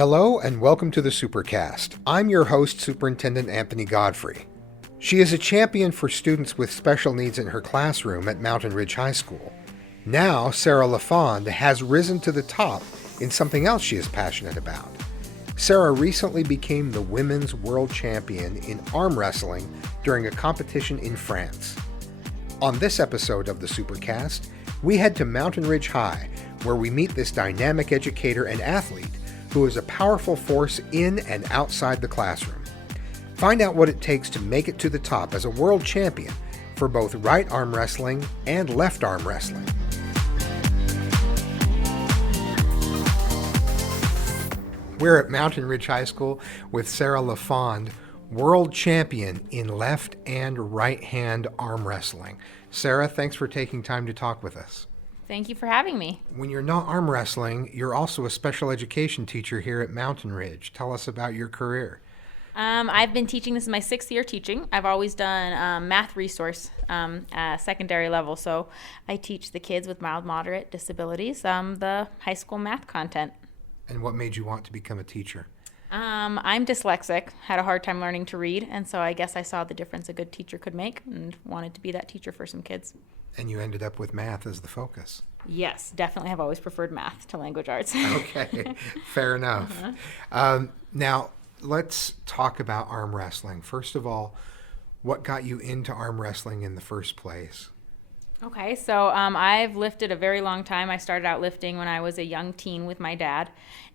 Hello and welcome to the Supercast. I'm your host, Superintendent Anthony Godfrey. She is a champion for students with special needs in her classroom at Mountain Ridge High School. Now, Sarah LaFond has risen to the top in something else she is passionate about. Sarah recently became the women's world champion in arm wrestling during a competition in France. On this episode of the Supercast, we head to Mountain Ridge High, where we meet this dynamic educator and athlete who is a powerful force in and outside the classroom. Find out what it takes to make it to the top as a world champion for both right arm wrestling and left arm wrestling. We're at Mountain Ridge High School with Sarah LaFond, world champion in left and right hand arm wrestling. Sarah, thanks for taking time to talk with us. Thank you for having me. When you're not arm wrestling, you're also a special education teacher here at Mountain Ridge. Tell us about your career. I've been teaching. This is my 6th year teaching. I've always done math resource secondary level. So I teach the kids with mild, moderate disabilities the high school math content. And what made you want to become a teacher? I'm dyslexic, had a hard time learning to read, and so I guess I saw the difference a good teacher could make and wanted to be that teacher for some kids. And you ended up with math as the focus. Yes, definitely have always preferred math to language arts. Okay, fair enough. Now, let's talk about arm wrestling. First of all, what got you into arm wrestling in the first place? Okay, so I've lifted a very long time. I started out lifting when I was a young teen with my dad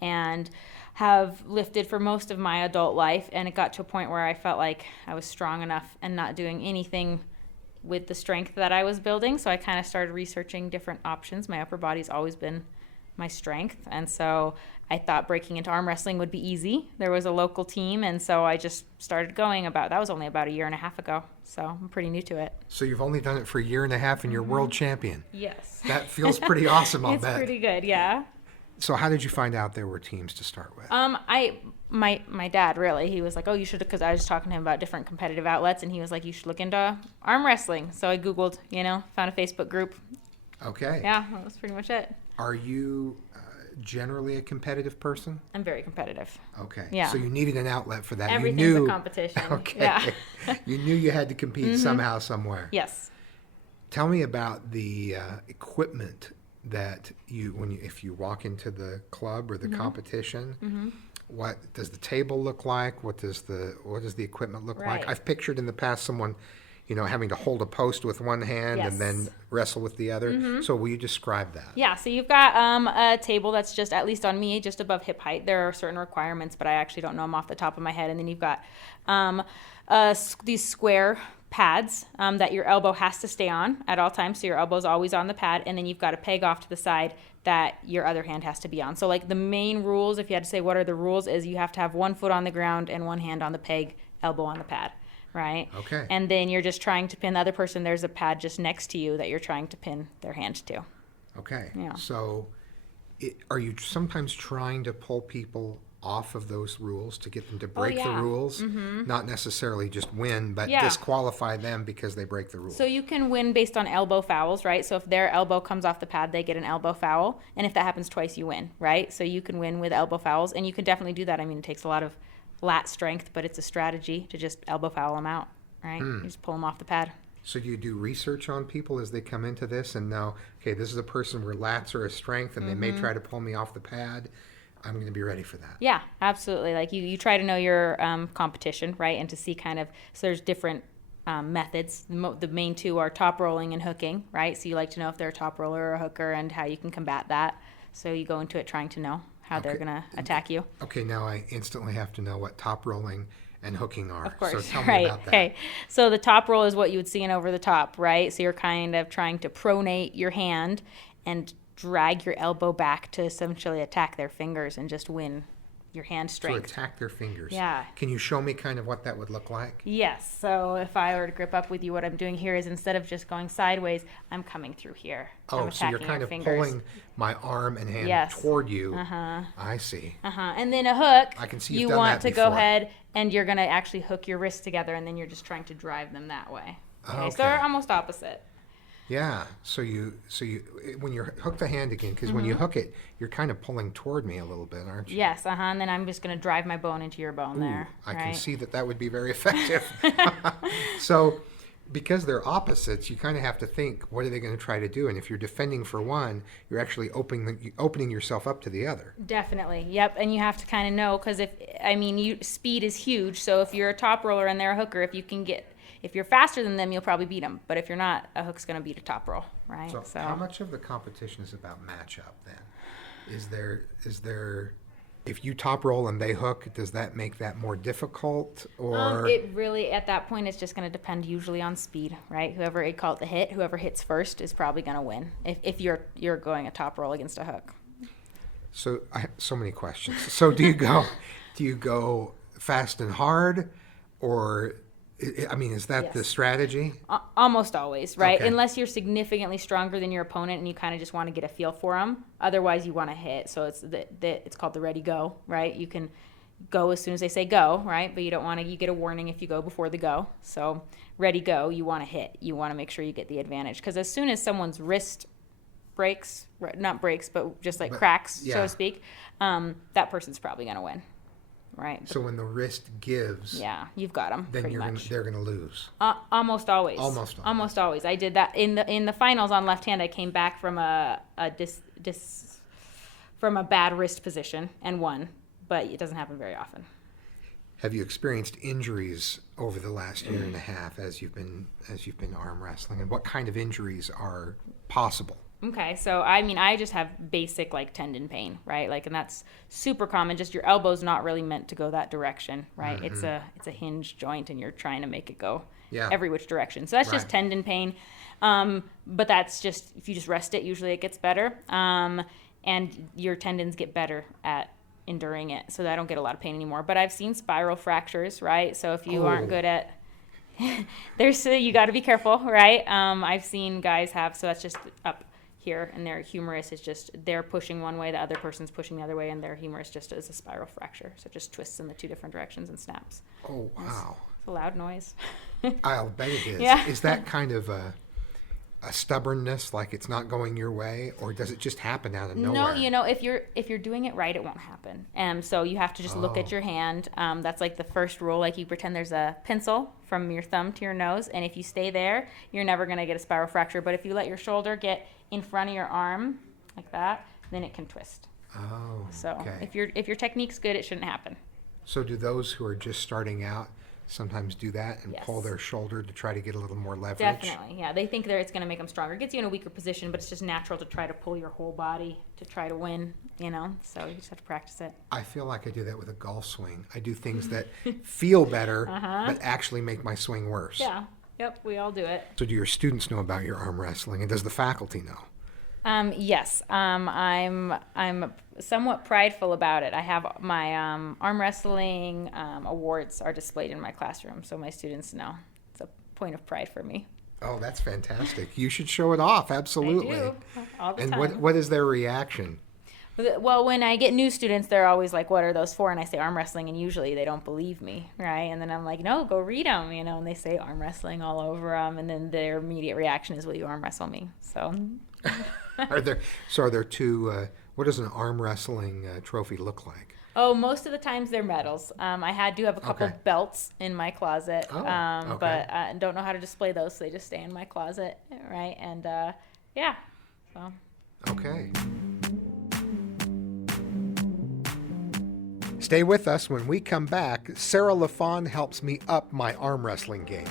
and have lifted for most of my adult life, and it got to a point where I felt like I was strong enough and not doing anything with the strength that I was building, so I kind of started researching different options. My upper body's always been my strength, and so I thought breaking into arm wrestling would be easy. There was a local team, and so I just started going that was only about a year and a half ago, so I'm pretty new to it. So you've only done it for a year and a half and you're world champion. Yes. That feels pretty awesome, I'll bet. It's pretty good, yeah. So how did you find out there were teams to start with? My dad, really, he was like, oh, you should, because I was talking to him about different competitive outlets, and he was like, you should look into arm wrestling. So I Googled, found a Facebook group. Okay. Yeah, that was pretty much it. Are you generally a competitive person? I'm very competitive. Okay. Yeah. So you needed an outlet for that. Everything's a competition. Okay. Yeah. You knew you had to compete somehow, somewhere. Yes. Tell me about the equipment that if you walk into the club or the competition, what does the table look like? What does the equipment look like? I've pictured in the past someone, having to hold a post with one hand and then wrestle with the other. So will you describe that? Yeah. So you've got a table that's just, at least on me, just above hip height. There are certain requirements, but I actually don't know them off the top of my head. And then you've got these square pads that your elbow has to stay on at all times, so your elbow's always on the pad, and then you've got a peg off to the side that your other hand has to be on. So like the main rules, if you had to say what are the rules, is you have to have one foot on the ground and one hand on the peg, elbow on the pad, right? Okay. And then you're just trying to pin the other person. There's a pad just next to you that you're trying to pin their hand to. Okay. Yeah. So are you sometimes trying to pull people off of those rules to get them to break the rules, not necessarily just win, but disqualify them because they break the rules? So you can win based on elbow fouls, right? So if their elbow comes off the pad, they get an elbow foul, and if that happens twice, you win, right? So you can win with elbow fouls, and you can definitely do that. I mean, it takes a lot of lat strength, but it's a strategy to just elbow foul them out, right? You just pull them off the pad. So do you do research on people as they come into this and know, okay, this is a person where lats are a strength, and they may try to pull me off the pad? I'm going to be ready for that. Yeah, absolutely. Like you try to know your competition, right? And to see so there's different methods. The main two are top rolling and hooking, right? So you like to know if they're a top roller or a hooker and how you can combat that. So you go into it trying to know how they're going to attack you. Okay, now I instantly have to know what top rolling and hooking are. Of course, so tell right. me about that. Okay, so the top roll is what you would see in over the top, right? So you're kind of trying to pronate your hand and drag your elbow back to essentially attack their fingers and just win your hand strength. To attack their fingers. Yeah. Can you show me kind of what that would look like? Yes. So if I were to grip up with you, what I'm doing here is instead of just going sideways, I'm coming through here. Oh, so you're kind of pulling my arm and hand toward you. I see. And then a hook, I can see you've you done want that to go before. ahead and you're going to actually hook your wrists together, and then you're just trying to drive them that way. Okay. So they're almost opposite. Yeah. So you when you hook the hand again, because when you hook it, you're kind of pulling toward me a little bit, aren't you? Yes, and then I'm just going to drive my bone into your bone there. I right? can see that would be very effective. So, because they're opposites, you kind of have to think, what are they going to try to do? And if you're defending for one, you're actually opening yourself up to the other. Definitely. Yep. And you have to kind of know, because speed is huge. So if you're a top roller and they're a hooker, if you're faster than them, you'll probably beat them. But if you're not, a hook's going to beat a top roll, right? So how much of the competition is about matchup then? Is there, if you top roll and they hook, does that make that more difficult? Or it really, at that point, it's just going to depend usually on speed, right? Whoever called the hit, whoever hits first is probably going to win if you're going a top roll against a hook. So I have so many questions. So do you go fast and hard, or is that the Yes. strategy? Almost always, right? Okay. Unless you're significantly stronger than your opponent and you kind of just want to get a feel for them. Otherwise, you want to hit. So it's called the ready go, right? You can go as soon as they say go, right? But you don't want to. You get a warning if you go before the go. So ready go, you want to hit. You want to make sure you get the advantage, because as soon as someone's wrist breaks, not breaks, but just cracks, so to speak, that person's probably going to win. Right. So when the wrist gives, yeah, you've got them. then they're going to lose. Almost always. Almost always. I did that in the finals on left hand. I came back from from a bad wrist position and won, but it doesn't happen very often. Have you experienced injuries over the last year and a half as you've been arm wrestling, and what kind of injuries are possible? Okay, so I just have basic tendon pain, right? And that's super common. Just your elbow's not really meant to go that direction, right? Mm-hmm. It's a hinge joint, and you're trying to make it go Yeah. every which direction. So that's just Right. tendon pain. But that's just, if you just rest it, usually it gets better. And your tendons get better at enduring it, so I don't get a lot of pain anymore. But I've seen spiral fractures, right? So if you aren't good at you got to be careful, right? I've seen guys have, so that's just up here, and their humerus is just, they're pushing one way, the other person's pushing the other way, and their humerus just is a spiral fracture. So it just twists in the two different directions and snaps. Oh, wow. It's a loud noise. I'll bet it is. Yeah. Is that kind of a stubbornness, like it's not going your way, or does it just happen out of nowhere? No, if you're doing it right, it won't happen. So you have to just look at your hand. That's the first rule. You pretend there's a pencil from your thumb to your nose, and if you stay there, you're never going to get a spiral fracture. But if you let your shoulder get in front of your arm like that, then it can twist. Oh, So okay. if your technique's good, it shouldn't happen. So do those who are just starting out sometimes do that and Yes. pull their shoulder to try to get a little more leverage? Definitely, yeah. They think it's going to make them stronger. It gets you in a weaker position, but it's just natural to try to pull your whole body to try to win, So you just have to practice it. I feel like I do that with a golf swing. I do things that feel better, but actually make my swing worse. Yeah. Yep, we all do it. So do your students know about your arm wrestling, and does the faculty know? Yes, I'm somewhat prideful about it. I have my arm wrestling awards are displayed in my classroom, so my students know. It's a point of pride for me. Oh, that's fantastic. You should show it off, absolutely. I do, all the And time. what is their reaction? Well, when I get new students, they're always like, "What are those for?" And I say arm wrestling, and usually they don't believe me, right? And then I'm like, "No, go read them," and they say arm wrestling all over them, and then their immediate reaction is, "Will you arm wrestle me?" So. Are there two, what does an arm wrestling trophy look like? Oh, most of the times they're medals. I do have a couple Okay. belts in my closet, Oh, okay. but I don't know how to display those, so they just stay in my closet, right? And yeah, so. Okay. Stay with us. When we come back, Sarah LaFond helps me up my arm wrestling game.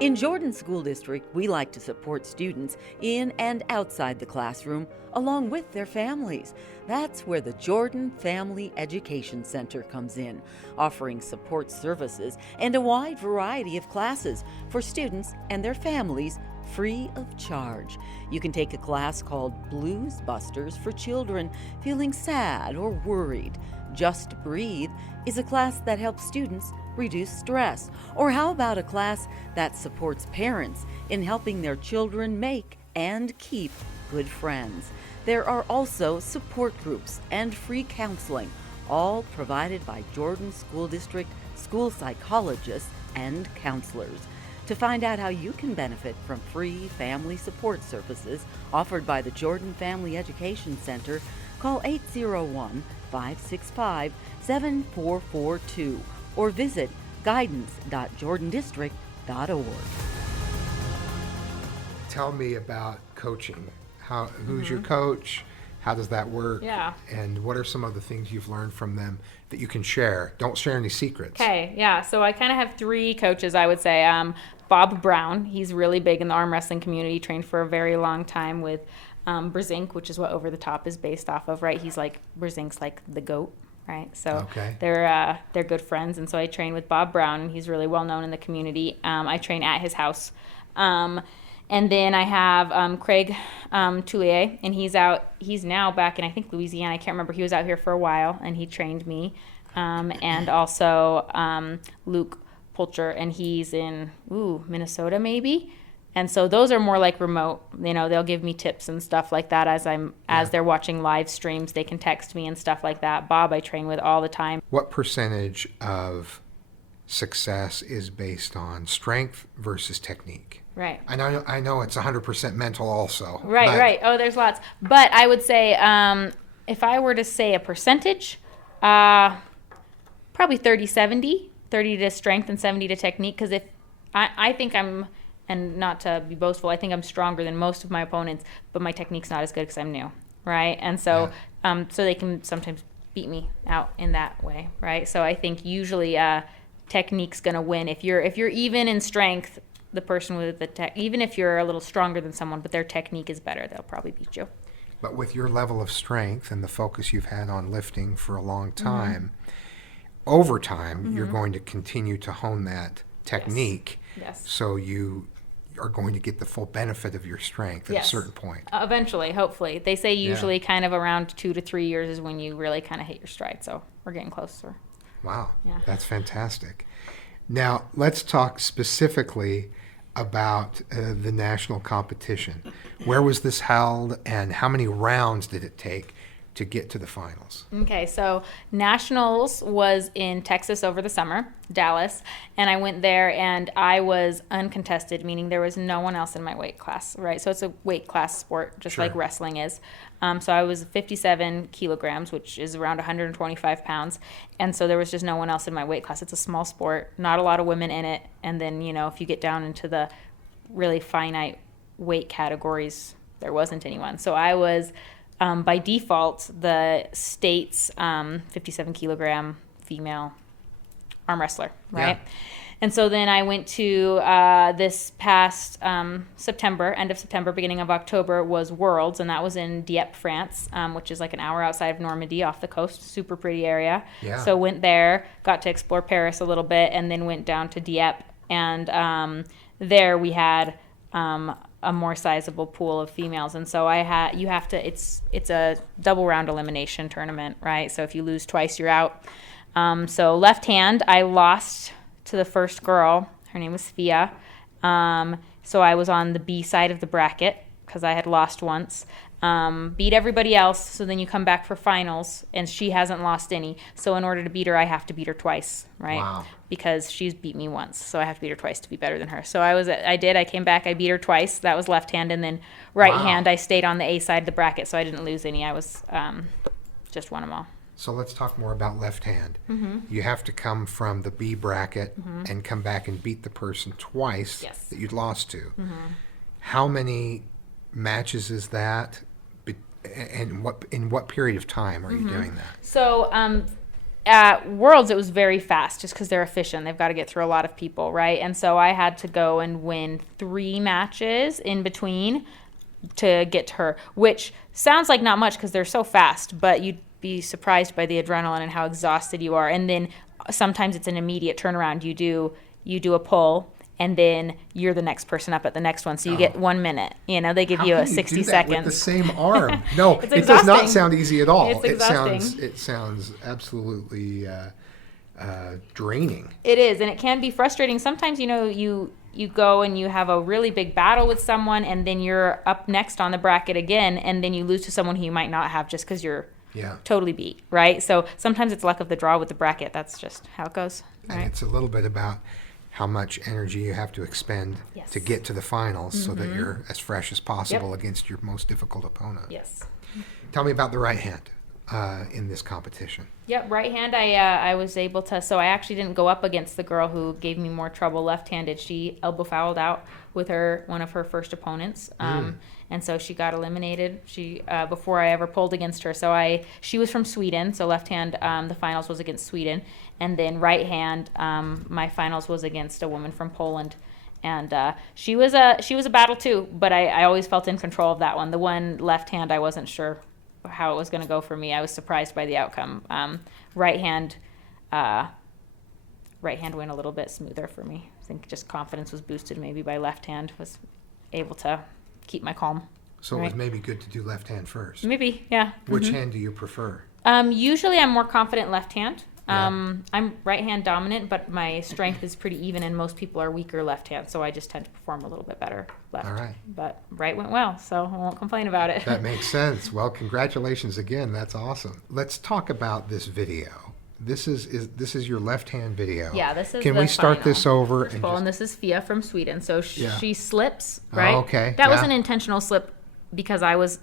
In Jordan School District, we like to support students in and outside the classroom, along with their families. That's where the Jordan Family Education Center comes in, offering support services and a wide variety of classes for students and their families free of charge. You can take a class called Blues Busters for children feeling sad or worried. Just Breathe is a class that helps students reduce stress. Or how about a class that supports parents in helping their children make and keep good friends? There are also support groups and free counseling, all provided by Jordan School District school psychologists and counselors. To find out how you can benefit from free family support services offered by the Jordan Family Education Center, call 801-565-7442 or visit guidance.jordandistrict.org. Tell me about coaching. Who's your coach? How does that work? Yeah. And what are some of the things you've learned from them that you can share? Don't share any secrets. Okay, yeah. So I kind of have three coaches, I would say. Bob Brown, he's really big in the arm wrestling community, trained for a very long time with Brezink, which is what Over the Top is based off of, right? He's like, Brezink's like the GOAT, right? So they're good friends. And so I train with Bob Brown, and he's really well known in the community. I train at his house. And then I have Craig Toulier, and he's now back in, I think, Louisiana. I can't remember. He was out here for a while, and he trained me. And also Luke Pulcher, and he's in Minnesota maybe. And so those are more like remote. They'll give me tips and stuff like that as they're watching live streams. They can text me and stuff like that. Bob I train with all the time. What percentage of success is based on strength versus technique? Right. I know it's 100% mental also. Right. Oh, there's lots. But I would say if I were to say a percentage, probably 30-70. 30 to strength and 70 to technique. Because if I think I'm, and not to be boastful, I think I'm stronger than most of my opponents, but my technique's not as good because I'm new, right? And so so they can sometimes beat me out in that way, right? So I think usually technique's going to win. If you're even in strength, the person with the tech, even if you're a little stronger than someone, but their technique is better, they'll probably beat you. But with your level of strength and the focus you've had on lifting for a long time, over time, you're going to continue to hone that technique. Yes. So you are going to get the full benefit of your strength at a certain point. Eventually, hopefully. They say usually kind of around 2 to 3 years is when you really kind of hit your stride. So we're getting closer. Wow. Yeah. That's fantastic. Now, let's talk specifically about the national competition. Where was this held, and how many rounds did it take to get to the finals? Okay, so Nationals was in Texas over the summer, Dallas, and I went there and I was uncontested, meaning there was no one else in my weight class, right? So it's a weight class sport, just like wrestling is. So I was 57 kilograms, which is around 125 pounds, and so there was just no one else in my weight class. It's a small sport, not a lot of women in it, and then, if you get down into the really finite weight categories, there wasn't anyone. So I was... by default, the state's 57 kilogram female arm wrestler, right? Yeah. And so then I went to this past September, end of September, beginning of October, was Worlds, and that was in Dieppe, France, which is like an hour outside of Normandy off the coast, super pretty area. Yeah. So went there, got to explore Paris a little bit, and then went down to Dieppe, and there we had... a more sizable pool of females, and so it's a double round elimination tournament, right? So if you lose twice, you're out. So left hand, I lost to the first girl. Her name was Fia. So I was on the B side of the bracket because I had lost once. Beat everybody else, so then you come back for finals, and she hasn't lost any. So in order to beat her, I have to beat her twice, right? Wow. Because she's beat me once, so I have to beat her twice to be better than her. So I came back, I beat her twice. That was left hand, and then right hand, I stayed on the A side of the bracket, so I didn't lose any. I was just won them all. So let's talk more about left hand. You have to come from the B bracket and come back and beat the person twice that you'd lost to. How many matches is that? And in what period of time are you doing that? So at Worlds, it was very fast just because they're efficient. They've got to get through a lot of people, right? And so I had to go and win 3 matches in between to get to her, which sounds like not much because they're so fast, but you'd be surprised by the adrenaline and how exhausted you are. And then sometimes it's an immediate turnaround. You do a pull, and then you're the next person up at the next one. So you get 1 minute. They give you a 60 do that seconds. With the same arm. No, It's it does not exhausting. sound easy at all. It's exhausting. It sounds absolutely draining. It is, and it can be frustrating. Sometimes, you go and you have a really big battle with someone, and then you're up next on the bracket again, and then you lose to someone who you might not have just because you're totally beat, right? So sometimes it's luck of the draw with the bracket. That's just how it goes. Right? And it's a little bit about how much energy you have to expend to get to the finals so that you're as fresh as possible against your most difficult opponent. Yes. Tell me about the right hand in this competition. Yep, right hand, I was able to, so I actually didn't go up against the girl who gave me more trouble left-handed. She elbow fouled out with one of her first opponents, and so she got eliminated before I ever pulled against her. So she was from Sweden, so left hand, the finals was against Sweden, and then right hand, my finals was against a woman from Poland. And she was a battle too, but I always felt in control of that one. The one left hand, I wasn't sure how it was going to go for me. I was surprised by the outcome. Right hand went a little bit smoother for me. I think just confidence was boosted maybe by left hand. Was able to keep my calm. So it was maybe good to do left hand first. Maybe, yeah. Which hand do you prefer? Usually I'm more confident left hand. Yeah. I'm right hand dominant, but my strength is pretty even, and most people are weaker left hand, so I just tend to perform a little bit better left. All right. But right went well, so I won't complain about it. That makes sense. Well, congratulations again. That's awesome. Let's talk about this video. This is your left hand video. Yeah, this is. Can we start this over? And this is Fia from Sweden. So she slips, right? Oh, okay. That was an intentional slip because I was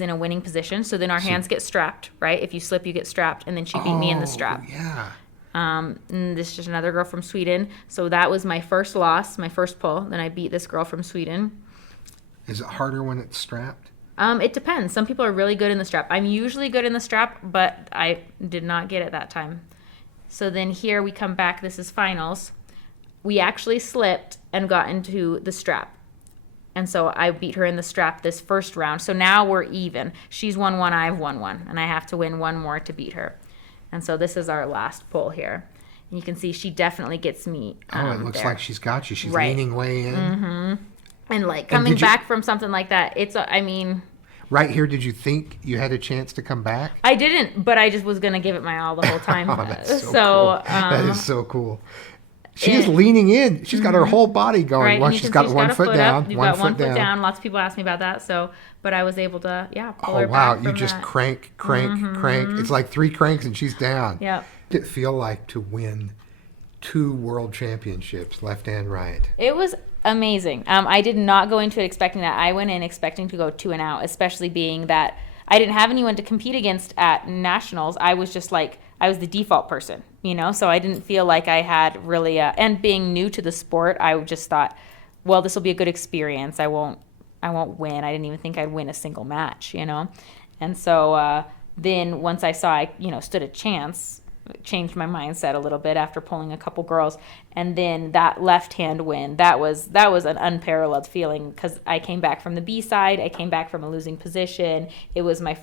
in a winning position. So then our hands get strapped, right? If you slip, you get strapped, and then she beat me in the strap. Yeah. And this is just another girl from Sweden. So that was my first loss, my first pull. Then I beat this girl from Sweden. Is it harder when it's strapped? It depends. Some people are really good in the strap. I'm usually good in the strap, but I did not get it that time. So then here we come back. This is finals. We actually slipped and got into the strap. And so I beat her in the strap this first round. So now we're even. She's won one, I've won one. And I have to win one more to beat her. And so this is our last pull here. And you can see she definitely gets me it looks there. like she's got you. She's leaning way in. Mm-hmm. And like coming back from something like that, Right here, did you think you had a chance to come back? I didn't, but I just was going to give it my all the whole time. That's so cool. That is so cool. She is leaning in. She's got her whole body going. Right, Well, she's got one foot down. You've got one foot down. Lots of people ask me about that. But I was able to, pull her back from you just that. crank. It's like 3 cranks and she's down. Yep. What did it feel like to win 2 world championships, left and right? It was amazing. I did not go into it expecting that. I went in expecting to go 2 and out, especially being that I didn't have anyone to compete against at nationals. I was just like, I was the default person, so I didn't feel like I had really and being new to the sport, I just thought, well, this will be a good experience. I won't win. I didn't even think I'd win a single match, And so then once I saw I, stood a chance, changed my mindset a little bit after pulling a couple girls, and then that left hand win, that was an unparalleled feeling because I came back from the B side, I came back from a losing position. It was my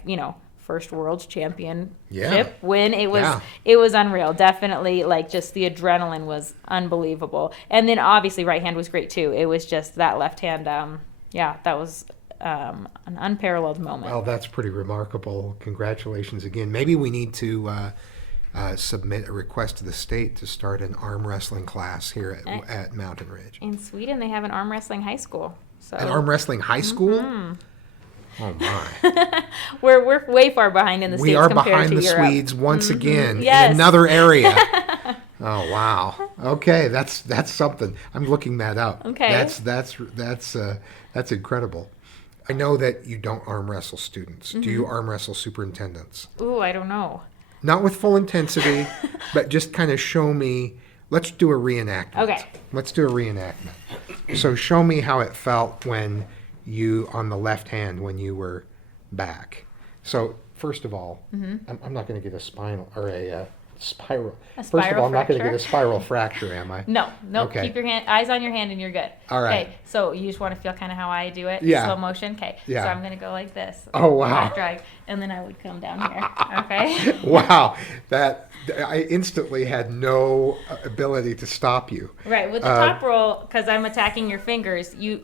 first world championship win. It was unreal. Definitely, like, just the adrenaline was unbelievable, and then obviously right hand was great too. It was just that left hand, that was an unparalleled moment. Well, that's pretty remarkable. Congratulations again. Maybe we need to submit a request to the state to start an arm wrestling class here at Mountain Ridge. In Sweden, they have an arm wrestling high school. So. An arm wrestling high school? Mm-hmm. Oh my! We're way far behind in the States. We are compared behind to the Europe. Swedes once again Yes. in another area. Oh wow! Okay, that's something. I'm looking that up. Okay. That's incredible. I know that you don't arm wrestle students. Do you arm wrestle superintendents? Ooh, I don't know. Not with full intensity, but just kind of show me. Let's do a reenactment. Okay. Let's do a reenactment. So show me how it felt when you, on the left hand, when you were back. So first of all, I'm not going to get a spinal or a spiral. First of all, I'm not going to get a spiral fracture, am I? No. Okay. Keep your eyes on your hand and you're good. All right. Okay, so you just want to feel kind of how I do it? Yeah. Slow motion? Okay. Yeah. So I'm going to go like this. Oh, wow. Drag, and then I would come down here. Okay? Wow. I instantly had no ability to stop you. Right. With the top roll, because I'm attacking your fingers, you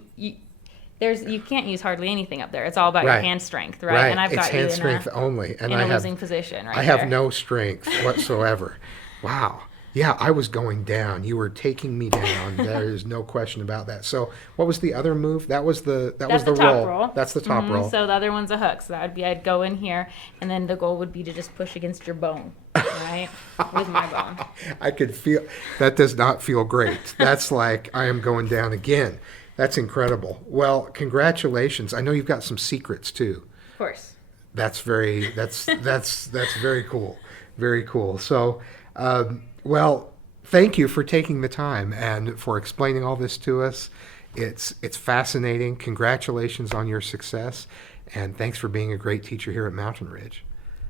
can't use hardly anything up there. It's all about your hand strength, right? Right. And I've got it's hand strength only, and in I a have losing position. Right. I have no strength whatsoever. Wow. Yeah, I was going down. You were taking me down. There's no question about that. So, what was the other move? That was the top roll. roll. That's the top roll. So the other one's a hook. So that would be I'd go in here, and then the goal would be to just push against your bone, right, with my bone. I could feel that does not feel great. That's like I am going down again. That's incredible. Well, congratulations. I know you've got some secrets too. Of course. That's very cool. Very cool. So, well, thank you for taking the time and for explaining all this to us. It's fascinating. Congratulations on your success, and thanks for being a great teacher here at Mountain Ridge.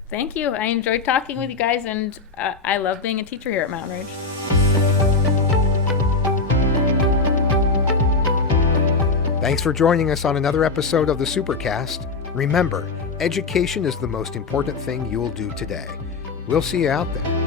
Thank you. I enjoyed talking with you guys, and I love being a teacher here at Mountain Ridge. Thanks for joining us on another episode of the Supercast. Remember, education is the most important thing you'll do today. We'll see you out there.